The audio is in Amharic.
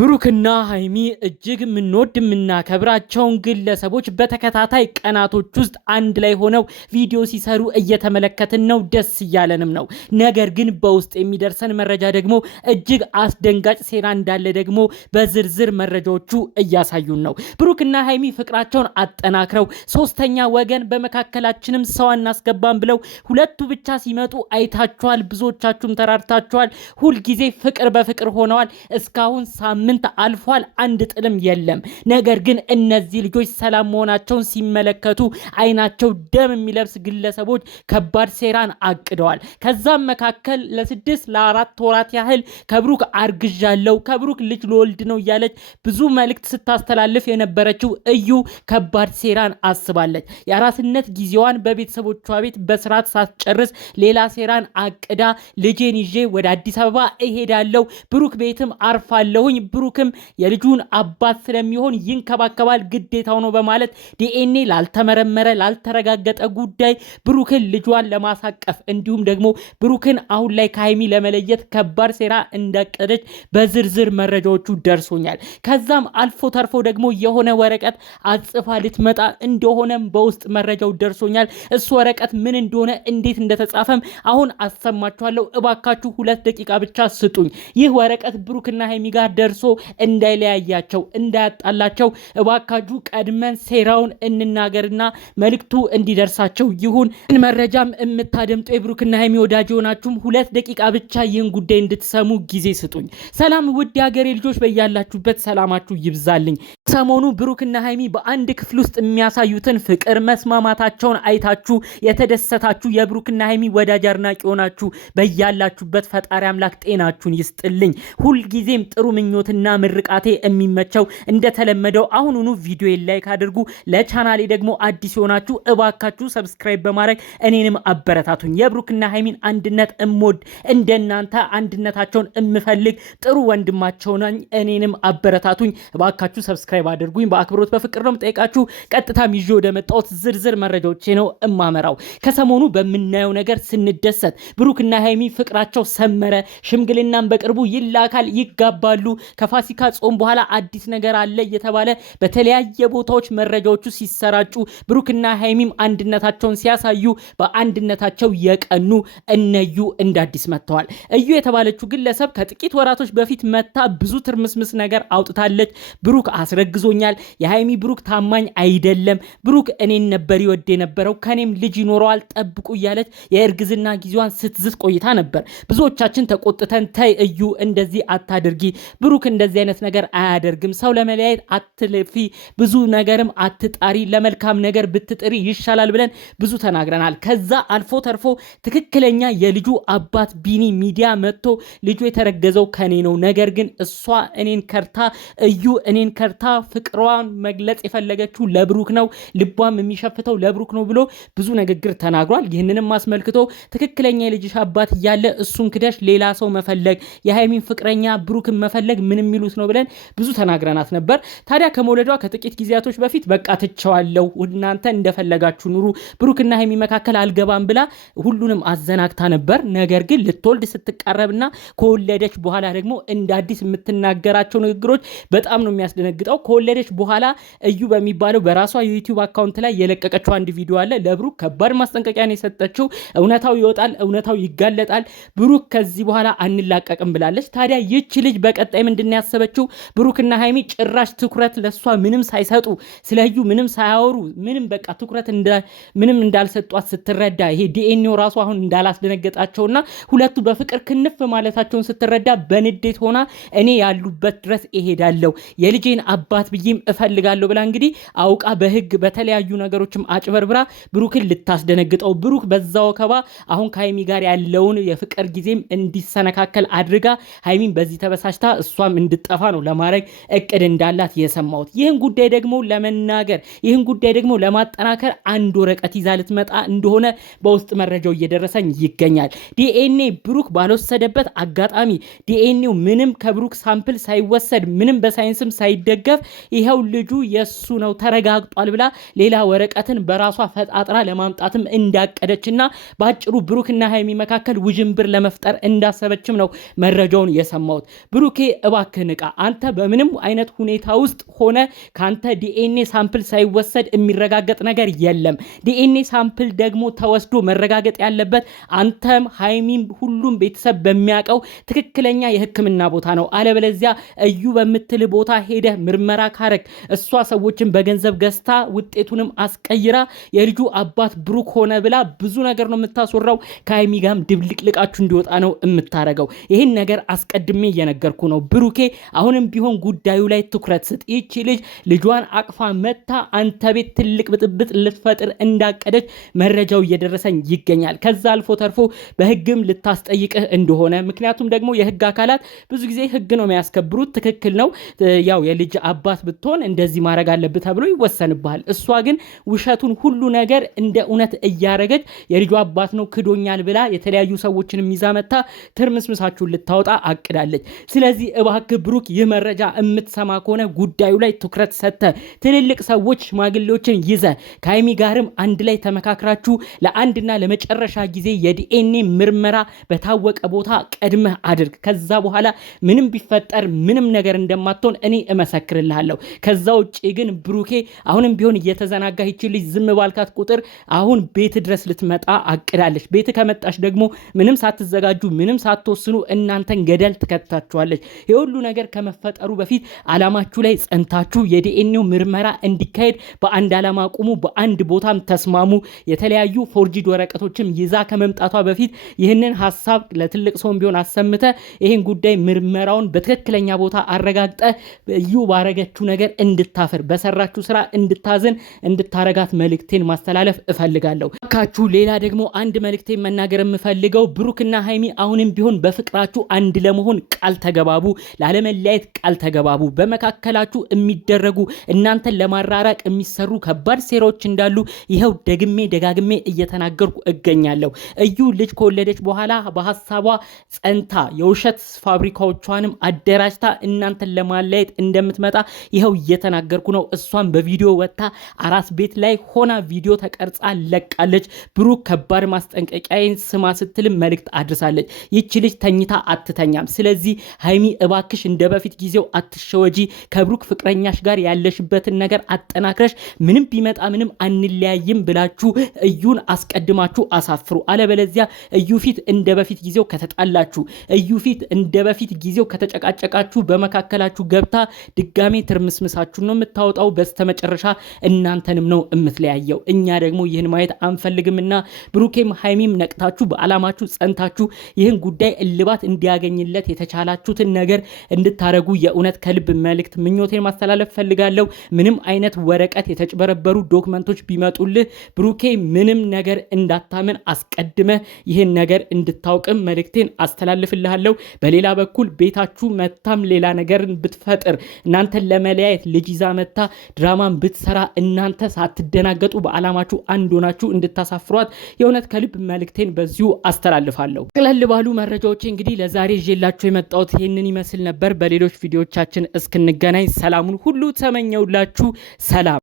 ብሩክና ሃይሚ እጅግ ምንወድ ምናከብራቸውን ግለሰቦች በተከታታይ ቀናቶች ውስጥ አንድ ላይ ሆነው ቪዲዮ ሲሰሩ እየተመለከትን ነው። ደስ እያለንም ነው። ነገር ግን በውስጥ የሚደርሰን መረጃ ደግሞ እጅግ አስደንጋጭ ሴራ እንዳለ ደግሞ በዝርዝር መረጃዎቹ እያሳዩን ነው። ብሩክና ሃይሚ ፍቅራቸውን አጠናክረው ሶስተኛ ወገን በመካከላችንም ሰው አናስገባም ብለው ሁለቱ ብቻ ሲመጡ አይታችኋል። ብዙዎቻችሁም ተራርታችኋል። ሁልጊዜ ፍቅር በፍቅር ሆነዋል። እስካሁን ሳምንት አልፏል። አንድ ጥልም የለም። ነገር ግን እነዚህ ልጆች ሰላም መሆናቸውን ሲመለከቱ አይናቸው ደም የሚለብስ ግለሰቦች ከባድ ሴራን አቅደዋል። ከዛም መካከል ለ4 ወራት ያህል ከብሩክ አርግዣለሁ፣ ከብሩክ ልጅ ልወልድ ነው እያለች ብዙ መልእክት ስታስተላልፍ የነበረችው እዩ ከባድ ሴራን አስባለች። የአራስነት ጊዜዋን በቤተሰቦቿ ቤት በስርዓት ሳትጨርስ ሌላ ሴራን አቅዳ ልጄን ይዤ ወደ አዲስ አበባ እሄዳለሁ፣ ብሩክ ቤትም አርፋለሁኝ፣ ብሩክም የልጁን አባት ስለሚሆን ይንከባከባል፣ ግዴታው ነው በማለት ዲኤንኤ ላልተመረመረ ላልተረጋገጠ ጉዳይ ብሩክን ልጇን ለማሳቀፍ እንዲሁም ደግሞ ብሩክን አሁን ላይ ከሃይሚ ለመለየት ከባድ ሴራ እንዳቀደች በዝርዝር መረጃዎቹ ደርሶኛል። ከዛም አልፎ ተርፎ ደግሞ የሆነ ወረቀት አጽፋ ልትመጣ እንደሆነም በውስጥ መረጃው ደርሶኛል። እሱ ወረቀት ምን እንደሆነ እንዴት እንደተጻፈም አሁን አሰማችኋለሁ። እባካችሁ 2 ደቂቃ ብቻ ስጡኝ። ይህ ወረቀት ብሩክና ሃይሚ ጋር ደርሶ እንዳይለያያቸው እንዳያጣላቸው እባካችሁ ቀድመን ሴራውን እንናገርና መልክቱ እንዲደርሳቸው ይሁን። መረጃም የምታደምጡ የብሩክና ሃይሚ ወዳጅ ሆናችሁም 2 ደቂቃ ብቻ ይህን ጉዳይ እንድትሰሙ ጊዜ ስጡኝ። ሰላም ውድ ሀገሬ ልጆች፣ በያላችሁበት ሰላማችሁ ይብዛልኝ። ሰሞኑ ብሩክና ሃይሚ በአንድ ክፍል ውስጥ የሚያሳዩትን ፍቅር መስማማታቸውን አይታችሁ የተደሰታችሁ የብሩክና ሃይሚ ወዳጅ አድናቂ ሆናችሁ በያላችሁበት ፈጣሪ አምላክ ጤናችሁን ይስጥልኝ። ሁልጊዜም ጥሩ ምኞትና ምርቃቴ የሚመቸው እንደተለመደው አሁኑኑ ቪዲዮ ላይክ አድርጉ። ለቻናሌ ደግሞ አዲስ ሆናችሁ እባካችሁ ሰብስክራይብ በማድረግ እኔንም አበረታቱኝ። የብሩክና ሃይሚን አንድነት እምወድ እንደናንተ አንድነታቸውን እምፈልግ ጥሩ ወንድማቸው ነኝ። እኔንም አበረታቱኝ እባካችሁ ሰብስክራይብ አድርጉኝ። በአክብሮት በፍቅር ነው የምጠይቃችሁ። ቀጥታም ይዤ ወደ መጣሁት ዝርዝር መረጃዎቼ ነው እማመራው። ከሰሞኑ በምናየው ነገር ስንደሰት ብሩክና ሃይሚ ፍቅራቸው ሰመረ። ሽምግልናም በቅርቡ ይላካል፣ ይጋባሉ። ከፋሲካ ጾም በኋላ አዲስ ነገር አለ እየተባለ በተለያየ ቦታዎች መረጃዎቹ ሲሰራጩ ብሩክና ሃይሚም አንድነታቸውን ሲያሳዩ በአንድነታቸው የቀኑ እነዩ እንደ አዲስ መጥተዋል። እዩ የተባለችው ግለሰብ ከጥቂት ወራቶች በፊት መታ ብዙ ትርምስምስ ነገር አውጥታለች። ብሩክ አስረግዞኛል፣ የሃይሚ ብሩክ ታማኝ አይደለም፣ ብሩክ እኔን ነበር ይወድ የነበረው፣ ከኔም ልጅ ይኖረዋል ጠብቁ እያለች የእርግዝና ጊዜዋን ስትዝት ቆይታ ነበር። ብዙዎቻችን ተቆጥተን ተይ እዩ እንደዚህ አታድርጊ፣ ብሩክ እንደዚህ አይነት ነገር አያደርግም፣ ሰው ለመለያየት አትልፊ፣ ብዙ ነገርም አትጣሪ፣ ለመልካም ነገር ብትጥሪ ይሻላል ብለን ብዙ ተናግረናል። ከዛ አልፎ ተርፎ ትክክለኛ የልጁ አባት ቢኒ ሚዲያ መጥቶ ልጁ የተረገዘው ከኔ ነው፣ ነገር ግን እሷ እኔን ከርታ እዩ እኔን ከርታ ፍቅሯን መግለጽ የፈለገችው ለብሩክ ነው፣ ልቧም የሚሸፍተው ለብሩክ ነው ብሎ ብዙ ንግግር ተናግሯል። ይህንንም አስመልክቶ ትክክለኛ የልጅሽ አባት እያለ እሱን ክደሽ ሌላ ሰው መፈለግ፣ የሃይሚን ፍቅረኛ ብሩክን መፈለግ ምን የሚሉት ነው ብለን ብዙ ተናግረናት ነበር። ታዲያ ከመውለዷ ከጥቂት ጊዜያቶች በፊት በቃ ትቸዋለሁ፣ እናንተ እንደፈለጋችሁ ኑሩ፣ ብሩክና ሃይሚ መካከል አልገባም ብላ ሁሉንም አዘናግታ ነበር። ነገር ግን ልትወልድ ስትቃረብና ከወለደች በኋላ ደግሞ እንደ አዲስ የምትናገራቸው ንግግሮች በጣም ነው የሚያስደነግጠው። ከወለደች በኋላ እዩ በሚባለው በራሷ የዩቲዩብ አካውንት ላይ የለቀቀችው አንድ ቪዲዮ አለ። ለብሩክ ከባድ ማስጠንቀቂያ ነው የሰጠችው። እውነታው ይወጣል፣ እውነታው ይጋለጣል፣ ብሩክ ከዚህ በኋላ አንላቀቅም ብላለች። ታዲያ ይህች ልጅ በቀጣይ ምንድን ያሰበችው? ብሩክና ሃይሚ ጭራሽ ትኩረት ለሷ ምንም ሳይሰጡ ስለ እዩ ምንም ሳያወሩ ምንም በቃ ትኩረት ምንም እንዳልሰጧት ስትረዳ ይሄ ዲኤንኤው ራሱ አሁን እንዳላስደነገጣቸውና ሁለቱ በፍቅር ክንፍ ማለታቸውን ስትረዳ በንዴት ሆና እኔ ያሉበት ድረስ እሄዳለሁ የልጄን አባት ብዬም እፈልጋለሁ ብላ እንግዲህ አውቃ በህግ በተለያዩ ነገሮችም አጭበርብራ ብሩክን ልታስደነግጠው፣ ብሩክ በዛው ወከባ አሁን ከሃይሚ ጋር ያለውን የፍቅር ጊዜም እንዲሰነካከል አድርጋ ሃይሚን በዚህ ተበሳጭታ እሷም እንድጠፋ ነው ለማድረግ እቅድ እንዳላት የሰማሁት። ይህን ጉዳይ ደግሞ ለመናገር ይህን ጉዳይ ደግሞ ለማጠናከር አንድ ወረቀት ይዛ ልትመጣ እንደሆነ በውስጥ መረጃው እየደረሰኝ ይገኛል። ዲኤንኤ ብሩክ ባልወሰደበት አጋጣሚ ዲኤንኤው ምንም ከብሩክ ሳምፕል ሳይወሰድ ምንም በሳይንስም ሳይደገፍ ለማትረፍ ይሄው ልጁ የሱ ነው ተረጋግጧል ብላ ሌላ ወረቀትን በራሷ ፈጣጥራ ለማምጣትም እንዳቀደችና ባጭሩ ብሩክና ሃይሚ መካከል ውጅንብር ለመፍጠር እንዳሰበችም ነው መረጃውን የሰማሁት። ብሩኬ እባክህ ንቃ። አንተ በምንም አይነት ሁኔታ ውስጥ ሆነ ካንተ ዲኤንኤ ሳምፕል ሳይወሰድ የሚረጋገጥ ነገር የለም። ዲኤንኤ ሳምፕል ደግሞ ተወስዶ መረጋገጥ ያለበት አንተም ሃይሚም ሁሉም ቤተሰብ በሚያውቀው ትክክለኛ የሕክምና ቦታ ነው። አለበለዚያ እዩ በምትል ቦታ ሄደህ ምርመራ ካረክ እሷ ሰዎችን በገንዘብ ገዝታ ውጤቱንም አስቀይራ የልጁ አባት ብሩክ ሆነ ብላ ብዙ ነገር ነው የምታስወራው። ከሃይሚ ጋርም ድብልቅልቃችሁ እንዲወጣ ነው የምታረገው። ይህን ነገር አስቀድሜ እየነገርኩ ነው። ብሩኬ አሁንም ቢሆን ጉዳዩ ላይ ትኩረት ስጥ። ይቺ ልጅ ልጇን አቅፋ መታ አንተ ቤት ትልቅ ብጥብጥ ልትፈጥር እንዳቀደች መረጃው እየደረሰኝ ይገኛል። ከዛ አልፎ ተርፎ በህግም ልታስጠይቅህ እንደሆነ ምክንያቱም ደግሞ የህግ አካላት ብዙ ጊዜ ህግ ነው የሚያስከብሩት። ትክክል ነው። ያው የልጅ አባት ብትሆን እንደዚህ ማድረግ አለብህ ተብሎ ይወሰንብሃል። እሷ ግን ውሸቱን ሁሉ ነገር እንደ እውነት እያረገች የልጁ አባት ነው ክዶኛል ብላ የተለያዩ ሰዎችን ይዛ መታ ትርምስምሳችሁን ልታወጣ አቅዳለች። ስለዚህ እባክህ ብሩክ ይህ መረጃ የምትሰማ ከሆነ ጉዳዩ ላይ ትኩረት ሰጥተ ትልልቅ ሰዎች ሽማግሌዎችን ይዘ ከሃይሚ ጋርም አንድ ላይ ተመካክራችሁ ለአንድና ለመጨረሻ ጊዜ የዲኤንኤ ምርመራ በታወቀ ቦታ ቀድመህ አድርግ። ከዛ በኋላ ምንም ቢፈጠር ምንም ነገር እንደማትሆን እኔ እመሰክርልሃለሁ። ከዛ ውጭ ግን ብሩኬ አሁንም ቢሆን እየተዘናጋ ይችልሽ ዝም ባልካት ቁጥር አሁን ቤት ድረስ ልትመጣ አቅዳለች። ቤት ከመጣች ደግሞ ምንም ሳትዘጋጁ ምንም ሳትወስኑ እናንተን ገደል ትከታችኋለች። የሁሉ ነገር ከመፈጠሩ በፊት አላማችሁ ላይ ጸንታችሁ የዲኤንኤው ምርመራ እንዲካሄድ በአንድ አላማ ቁሙ፣ በአንድ ቦታም ተስማሙ። የተለያዩ ፎርጂድ ወረቀቶችም ይዛ ከመምጣቷ በፊት ይህንን ሐሳብ ለትልቅ ሰውም ቢሆን አሰምተ ይህን ጉዳይ ምርመራውን በትክክለኛ ቦታ አረጋግጠ እዩ ባረገችው ነገር እንድታፈር በሰራችሁ ስራ እንድታዝን እንድታረጋት መልእክቴን ማስተላለፍ እፈልጋለሁ። ካችሁ ሌላ ደግሞ አንድ መልእክቴን መናገር የምፈልገው ብሩክና ሃይሚ አሁንም ቢሆን በፍቅራችሁ አንድ ለመሆን ቃል ተገባቡ፣ ላለመለያየት ቃል ተገባቡ። በመካከላችሁ የሚደረጉ እናንተን ለማራራቅ የሚሰሩ ከባድ ሴራዎች እንዳሉ ይኸው ደግሜ ደጋግሜ እየተናገርኩ እገኛለሁ። እዩ ልጅ ከወለደች በኋላ በሐሳቧ ጸንታ የውሸት ፋብሪካዎቿንም አደራጅታ እናንተን ለማለያየት እንደምትመጣ ይኸው እየተናገርኩ ነው። እሷን በቪዲዮ ወጥታ አራስ ቤት ላይ ሆና ቪዲዮ ተቀርጻ ለቃለች። ብሩክ ከባድ ማስጠንቀቂያዬን ስማ ስትልም መልእክት አድርሳለች። ይቺ ልጅ ተኝታ አትተኛም። ስለዚህ ሃይሚ እባክሽ እንደ በፊት ጊዜው አትሸወጂ። ከብሩክ ፍቅረኛሽ ጋር ያለሽበትን ነገር አጠናክረሽ ምንም ቢመጣ ምንም አንለያይም ብላችሁ እዩን አስቀድማችሁ አሳፍሩ። አለበለዚያ እዩ ፊት እንደ በፊት ጊዜው ከተጣላችሁ፣ እዩ ፊት እንደ በፊት ጊዜው ከተጨቃጨቃችሁ በመካከላችሁ ገብታ ድጋሜ ትርምስምሳችሁ ነው የምታወጣው። በስተመጨረሻ እናንተንም ነው የምትለያየው። እኛ ደግሞ ይህን ማየት አንፈልግምና ብሩኬም ሃይሚም ነቅታችሁ በአላማችሁ ጸንታችሁ ይህን ጉዳይ እልባት እንዲያገኝለት የተቻላችሁትን ነገር እንድታረጉ የእውነት ከልብ መልእክት ምኞቴን ማስተላለፍ ፈልጋለሁ። ምንም አይነት ወረቀት የተጭበረበሩ ዶክመንቶች ቢመጡልህ ብሩኬ ምንም ነገር እንዳታምን አስቀድመ ይህን ነገር እንድታውቅም መልእክቴን አስተላልፍልሃለሁ። በሌላ በኩል ቤታችሁ መታም ሌላ ነገርን ብትፈጥር እናንተን ለመለያየት ልጅ ይዛ መታ ድራማን ብትሰራ እናንተ ሳትደናገጡ በአላማችሁ አንድ ሆናችሁ እንድታሳፍሯት የእውነት ከልብ መልእክቴን በዚሁ አስተላልፋለሁ። ቅለል ባሉ መረጃዎች እንግዲህ ለዛሬ ይዤላችሁ የመጣሁት ይህንን ይመስል ነበር። በሌሎች ቪዲዮቻችን እስክንገናኝ ሰላሙን ሁሉ ተመኘውላችሁ። ሰላም።